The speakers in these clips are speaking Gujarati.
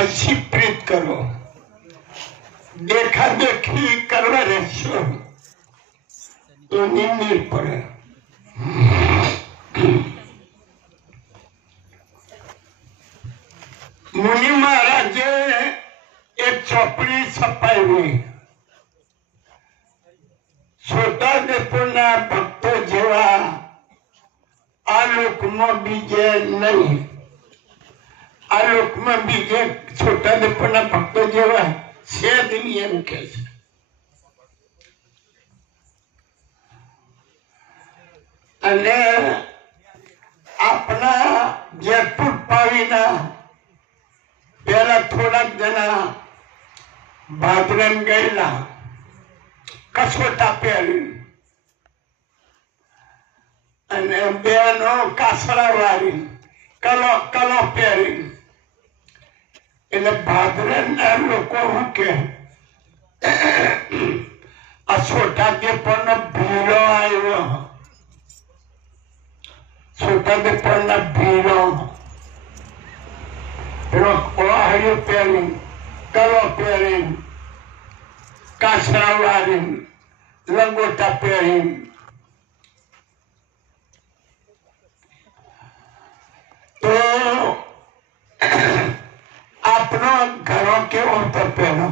પછી પ્રીત કરો. દેખા દેખી કરવા રહેશો. તો નિર્ણય પડે. મુનિ મહારાજે એક ચોપડી છપાવી. છોટાદેપુરના ભક્તો જેવા આ લોકમાં બીજે નહીં. આ લોકમાં બીજે છોટા છોટાદેપુરના ભક્તો જેવા છે જ નહીં છે. અને આપણા જયપુર પાવીના પેલા થોડાક જણા ભાદરમ ગયેલા, કસોટ પહેરી અને બેનો કાસડા વાળી કલો કલો પહેરી એટલે ભાદરના લોકો હું કે, આ પણ ભીડો આવ્યો. છોટા કે પણ ભીડો પેલો કોહાડીઓ પહેરી, કલો પહેરી કાસરા લંગોટા પહેરી. કેવો હતો પેલો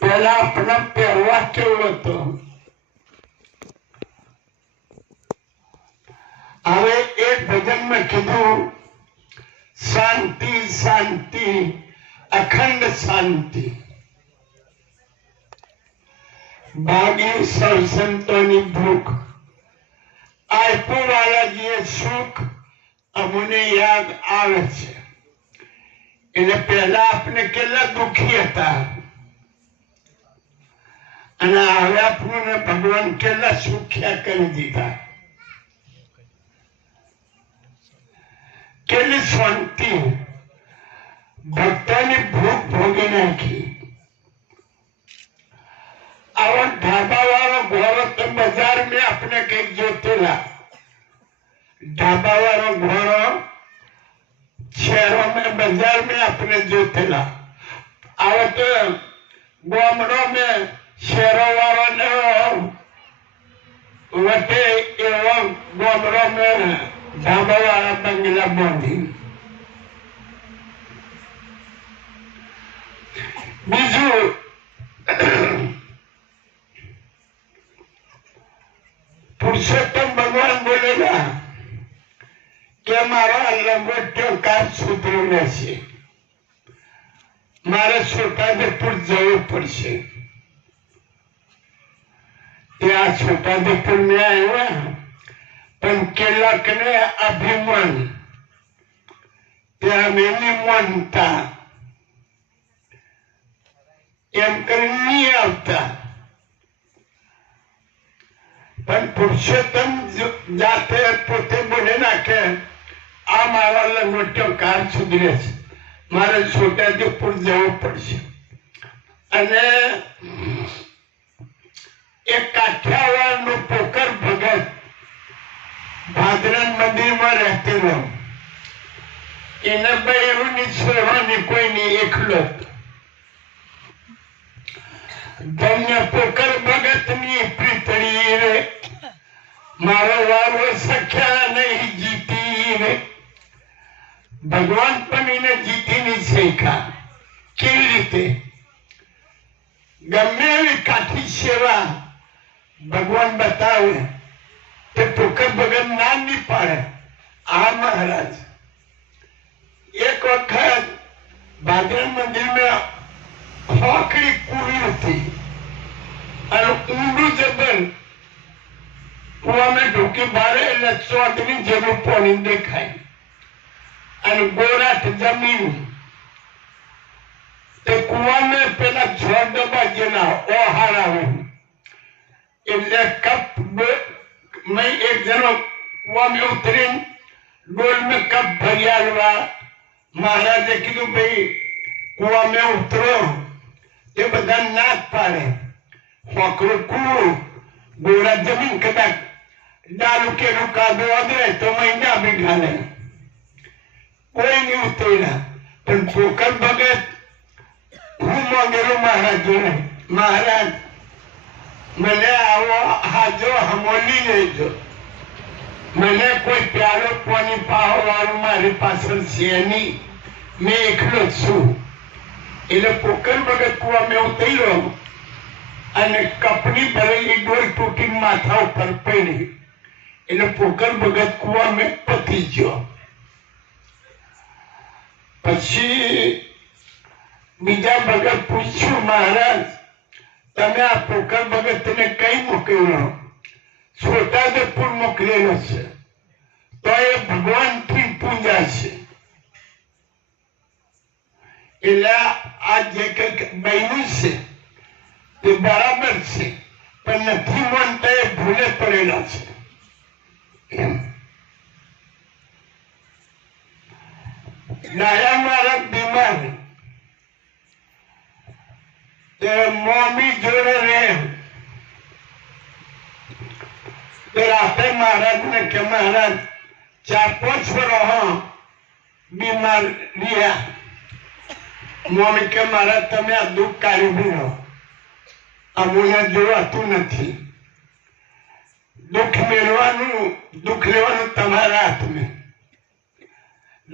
પેલા આપણા પહેરવા કેવો હતો? હવે એક ભજનમાં કીધું, શાંતિ શાંતિ, અખંડ શાંતિ. ભાગ્યું સૌ સંતોની ભૂખ. આયપો વાલાજીએ સુખ, અમને યાદ આવે છે. એટલે પહેલા આપણે કેટલા દુઃખી હતા. અને હવે આપણને ભગવાન કેટલા સુખ્યા કરી દીધા. કેટલી શાંતિ. ભક્તોની ભૂખ ભોગી નાખી. આવા ઢાબા વાળો ઘોડો તો બજાર મેં આપણે કંઈક જોતેલા ઢાબા વાળો ઘોડો में बाजार में अपने जोतेला आवे तो गामड़ों में शहरों वालों ने वटे एवं गामड़ों में ढाबा वाला बंगला बांधी બીજું મારા છોટાદેપુર જવું પડશે. ત્યાં છોટાદેપુર ને આવ્યા, પણ કેટલાક ને અભિમાન, ત્યાં મેની માનતા. એમ કરી નહીં આવતા. પણ પુરુષોત્તમ જાતે પોતે બોલે નાખે. આ મારા મોટો કાર સુધરે છે. મારે છોટાદેપુર જવું પડશે. અને એક કાઠિયાવાડનો પોકર ભગત ભાદરન મંદિરમાં રહેતેલો એને બૈરુની સેવાની કોઈની એકલો ધન્ય પોકર ભગવાન પણ એને જીતી નહીં કેવી રીતે? ગમે એવી કાઠી સેવા ભગવાન બતાવે, તે ટોકર ભગત ના નહીં પાડે. આ મહારાજ. એક વખત ભાદર મંદિરમાં હોકડી કુવી હતી. અને ઊંડું જબર કુવામાં ઢોકી મારે એટલે ચોટની જેવું પાણી દેખાય. અને ગોરાઠ જમીન. તે કુવાને પેલા છ ડબ્બા જેના ઓહાર આવે. એટલે કપ મેં એક જણો કુવામાં ઉતરીને ડોલ મેં કપ ભરી આલવા મહારાજે કીધું, ભાઈ કુવામાં ઉતરો. તે બધા નાક પાડે. હોકરું કુવું. ગોરા જમીન કદાચ ડાલુ કે રૂકા દો અદરે તો મહિના બી ઘાલે કોઈ નહીં ઉતર્યા પણ પોકર ભગત હું માંગેલો મહારાજ જોડે મહારાજ, મને આવો હાજો હમોલી લેજો. મને કોઈ પ્યારો પાણી પાહો વાળું મારી પાછળ છે નહીં. મેં એકલો જ છું. એટલે પોકર ભગત કુવા મેં ઉતર્યો અને કપની ભરેલી ડોલ તૂટી માથા ઉપર પડી. એટલે પોકર ભગત કુવા મેં પતી ગયો. પછી બીજા ભગત પૂછ્યું, મહારાજ, તમે આ પોકર ભગત ને કઈ મોકલ્યો? છોટાઉદેપુર મોકલેલો છે. તો એ ભગવાનથી પૂજા છે. એટલે આ જે કંઈક બન્યું છે, તે બરાબર છે, પણ નથી માનતા એ ભૂલે પડેલા છે. એમ. ડાયા મારા બીમાર તે મોમી જોડે રહે. તે રાતે મહારાજ ને કે, મહારાજ, ચાર પાંચ વર્ષ બીમાર રહ્યા. મમ્મી કે, મહારાજ, તમે આ દુઃખ કાઢી દીધો અમુને જોવાતું નથી. દુઃખ મેળવાનું, દુઃખ લેવાનું તમારા હાથમાં.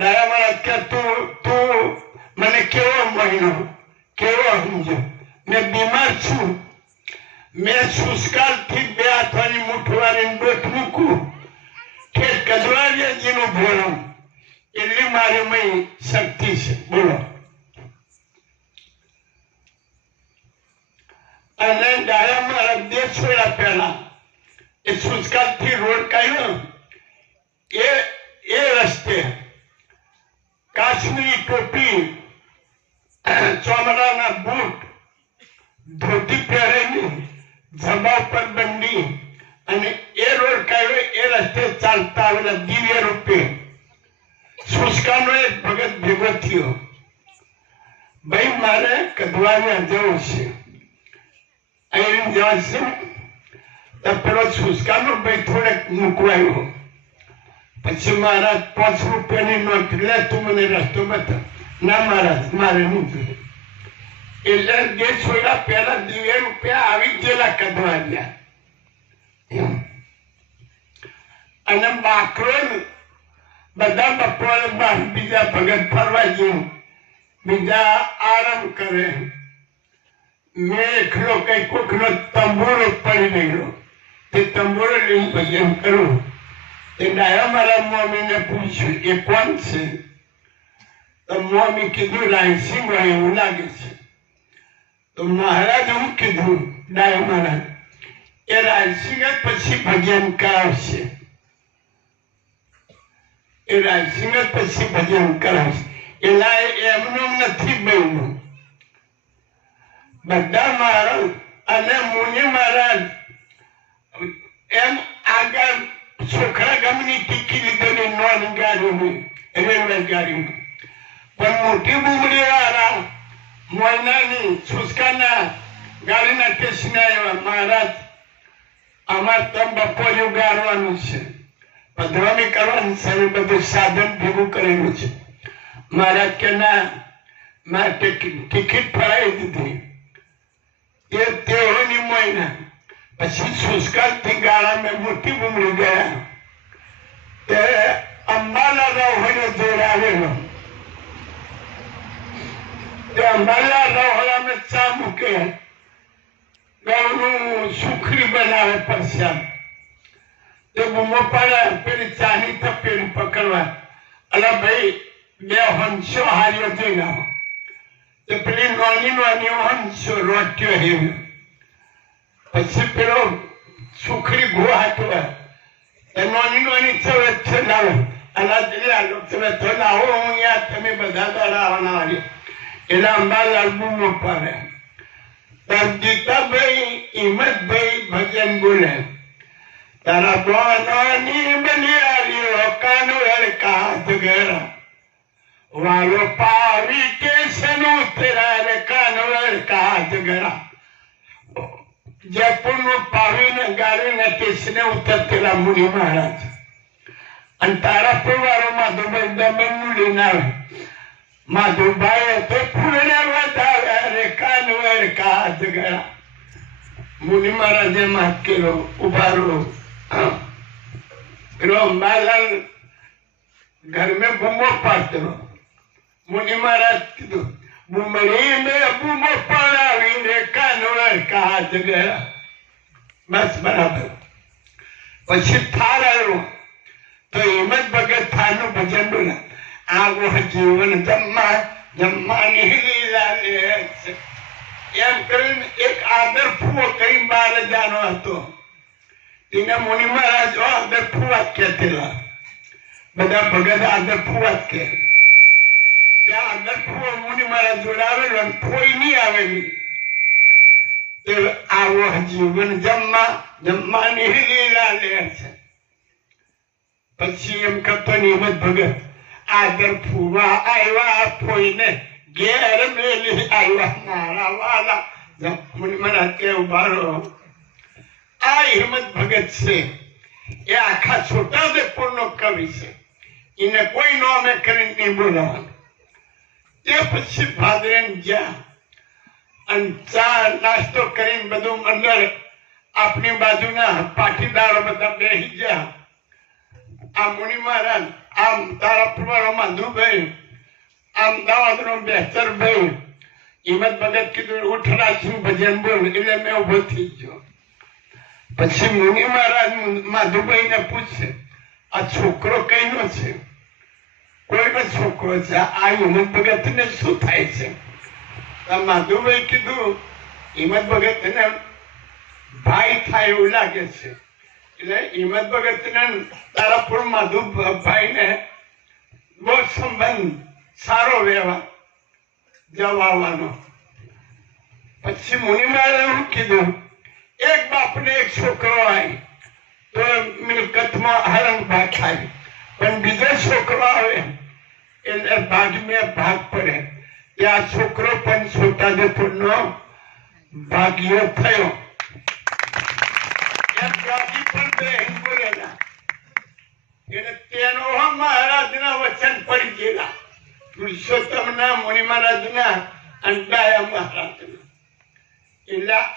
દાદા અત્યારે તું તું મને કેવો મહિનો, કેવો સમજો મેં બીમાર છું. મેં સુસ્કાલથી બે હાથવાની મુઠવારી ડોટ મૂકું. કે કજવારિયાજીનું ભણું એટલી મારી મય શક્તિ છે. બોલો. અને મારા બે છોડ્યા પહેલા. એ સુસ્કાલથી રોડ કાઢ્યો. એ એ રસ્તે કાશ્મીરી ટોપી, ચોમડાના બૂટ, ધોતી પહેરેલી જબા પર બંડી અને એ રોડ કાઢ્યો એ રસ્તે ચાલતા આવેલા દિવ્ય રૂપે. સુસ્કાનો એક ભગત ભેગો થયો. ભાઈ, મારે કદવાને જવું છે. અહીં જવા છે, તો પેલો સુસ્કાનો ભાઈ થોડેક મૂકવાયો પછી મહારાજ પાંચ રૂપિયાની નોટ લે, તું મને રસ્તો બતા. ના, મહારાજ, મારે હું જોઈએ એટલે જે છોડા પેલા દિવ્ય રૂપિયા આવી ગયેલા કદવાડિયા ગયા. અને બાકરો બધા બપોરે બાર બીજા ભગત ફરવા ગયું. બીજા આરામ કરે. મેં એકલો કઈ કોકનો તંબોરો પડી ગયો. તે તંબોરો લઈને ભજન કરું તે ડાયા મારા મમ્મીને પૂછ્યું એ કોણ છે તો મમ્મી કીધું લાયસી હોય એવું લાગે છે તો મહારાજ હું કીધું ડાયા મહારાજ એ રાયસિંહ પછી ભજન કરાવશે એ રાયસિંહ પછી ભજન કરાવશે એલા એમનું નથી બન્યું બધા મહારાજ અને મુનિ મહારાજ એમ આગળ છોકરા ગમની ટીકી લીધેલી નોન ગાડીની રેલવે ગાડીની પણ મોટી બુમડી વાળા મોયનાની સુસ્કાના ગાડીના સ્ટેશન આવ્યા મહારાજ અમારે તો બપોરે ઉગાડવાનું છે. બધું સાધન ભેગું કરેલું છે. મહારાજ કે ના મારે ટિકિટ ફરાવી દીધી. એ તેઓની મોયના પછી સુસ્કાલથી ગાળામાં મોટી બુમડી ગયા. તે અંબાલા રહોને જોડાવેલો તે અંબાલા રહોલામાં ચા મૂકે. ગૌનું સુખરી બનાવે પ્રસાદ. તે બૂમો પાડે, પેલી ચાની તપેલી પકડવા. અલા ભાઈ, બે હંસો હાર્યો જોઈ આવો. તે પેલી નાની નાની હંસો રોટ્યો હેવ્યો પછી પેલો સુખરી ગો હાટવા એ નાની નાની ચવે છે લાવે અલા દિલે આલો તમે તો હું યાર તમે બધા દ્વારા આવવાના વાળી એના અંબાલાલ બૂમો પાડે. તરજીતાભાઈ હિંમતભાઈ ભજન બોલે. તારા બોનાની બલિયારીઓ કાનો હડકા જગરા વાલો પાવી કે સનુ તેરા કાનો હડકા જગરા जपून पावीन गाडीने केसने उतरतील मुली महाराज आणि तारापूर वारो माधुबाई दमन मुली नाव. माधुबाई होते फुलण्यावर धाव्यारे कानवर काज गळा. मुली महाराज मात केलो उभारलो रोमाल घर में घुमो पात्र मुनि महाराज की બુમડીને બૂમો પડાવીને કાનોળ કાચ ગયા. બસ બરાબર. પછી થાર આવ્યો. તો હિંમત ભગત થારનું ભજન બોલા આવો જીવન જમવા, જમવાની લીલા લે એમ કરીને એક આદર ફૂવો કઈ બાર જાનો હતો. એને મુનિ મહારાજ આદર ફૂવા કહેતેલા બધા ભગત આદર ફૂવા જ આ હિંમત ભગત છે. એ આખા છોટાઉદેપુર નો કવિ છે. એને કોઈ નામે કરીને નહીં બોલાવાનું તે પછી ભાદરેન ગયા. અને ચા નાસ્તો કરીને બધું મંડળ આપણી બાજુના પાટીદારો બધા બેસી ગયા. આ મુનિ મહારાજ, આમ તારા પ્રવારોમાં ધુભાઈ આમ દાવાદનો બેહતરભાઈ હિંમત ભગત કીધું ઉઠરાજનું ભજન બોલ. એટલે મેં ઊભો થઈ ગયો. પછી મુનિ મહારાજ માધુભાઈ ને પૂછે, આ છોકરો કઈનો છે? કોઈનો છોકરો છે. આ હિંમત ભગત ને શું થાય છે? માધુભાઈ કીધું, હિંમત ભગત ને ભાઈ થાય એવું લાગે છે. એટલે હિંમત ભગત ને તારાપુર માધુભાઈ ને બહુ સંબંધ સારો વ્યવહાર જવાવાનો. પછી મુનિ એવું કીધું, એક બાપને એક છોકરો આવે તો મિલકતમાં હરણ ભાગ થાય પણ બીજો છોકરો આવે એટલે ભાગ મેં ભાગ પડે ત્યાં છોકરો પણ છોટાદેપુર નો ભાગ્યો થયો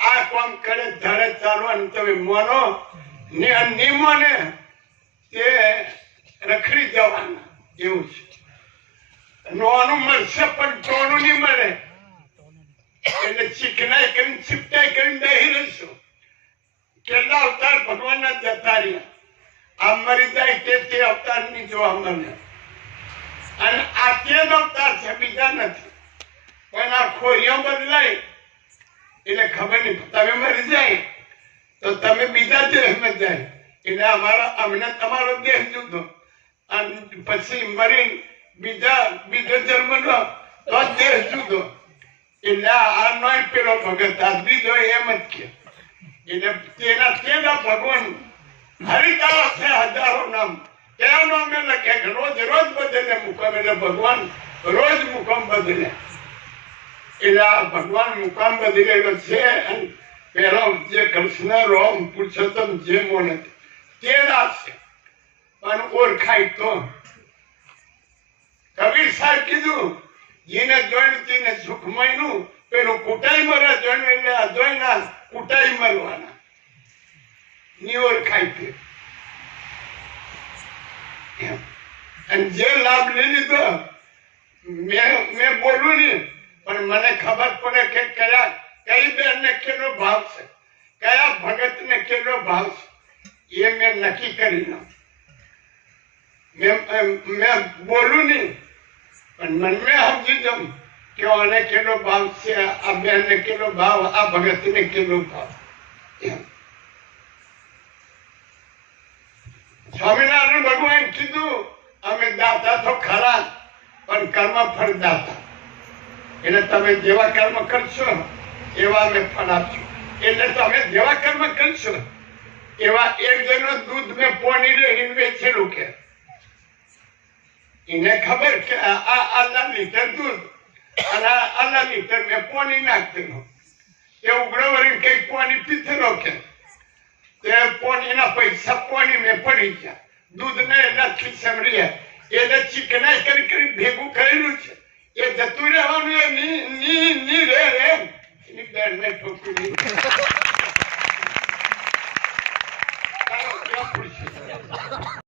આ કામ કરે તમે મોનો ને તે રખડી જવાના એવું છે નોનું મળશે, પણ ટોનું નહીં મળે. એટલે ચીકનાઈ કરીને, ચીપટાઈ કરીને બેહી રહીશું. કેટલા અવતાર ભગવાનના જતા રહ્યા. આ મરી જાય તે તે અવતારની જોવા મળે. અને આ તે અવતાર છે, બીજા નથી. પણ આ ખોરીઓ બદલાય. એટલે ખબર નહીં, તમે મરી જાય. તો તમે બીજા દેશમાં જાય. એટલે અમારા, અમને તમારો દેહ જુદો. અને પછી મરી બીજા બીજો જન્મ નો તો દેશ જુદો. એટલે આ નોય પેલો ભગત, આ બીજો એમ જ કે. એટલે તેના તેના ભગવાન હરિદાસ છે હજારો નામ. તેના નામે લખે કે રોજ રોજ બદલે મુકામ એટલે ભગવાન રોજ મુકામ બદલે એટલે આ ભગવાન મુકામ બદલેલો છે અને પેલો જે કૃષ્ણ, રોમ, પુરુષોત્તમ, જે મોને તેના છે. પણ ઓળખાય તો કબીર સાહેબ કીધું, જેને જોઈન તેને સુખ મળ્યું પેલું કુટાઈ મરે જોઈન એટલે અજોઈના કુટાઈ મરવાના. નિયોર ખાઈ અને જે લાભ લઈ લીધો, મેં મેં બોલું નહીં, પણ મને ખબર પડે કે કયા, કઈ બેન ને કેટલો ભાવ છે? કયા ભગત ને કેટલો ભાવ છે? એ મેં નક્કી કરી નાખ મેં મેં બોલું નહીં પણ મન સમજી જમ કે આને કેટલો ભાવ છે? આ બેન ને કેટલો ભાવ? આ ભગતને કેટલો ભાવ? સ્વામિનારાયણ ભગવાન કીધું, અમે દાતા તો ખરા, પણ કર્મ ફળ દાતા એટલે તમે જેવા કર્મ કરશો, એવા અમે ફળ આપશું. એટલે તમે જેવા કર્મ કરશો, એવા એક જણનો દૂધ મેં પોણી લઈને વેચેલું કે. એને ખબર કે આ આલા લીટર દૂધ અને આ આટલા લીટર મેં પોની નાખતેલો એ ઉગ્રવરી કઈ પોની પીથેલો કે તે પોણીના પૈસા પોની મેં પડી ગયા. દૂધને એનાથી સમરી એને ચીકણાઈ કરી કરી ભેગું કરેલું છે. એ જતું રહેવાનું એ ની ની રે એમ બેનને ઠોકી દીધી.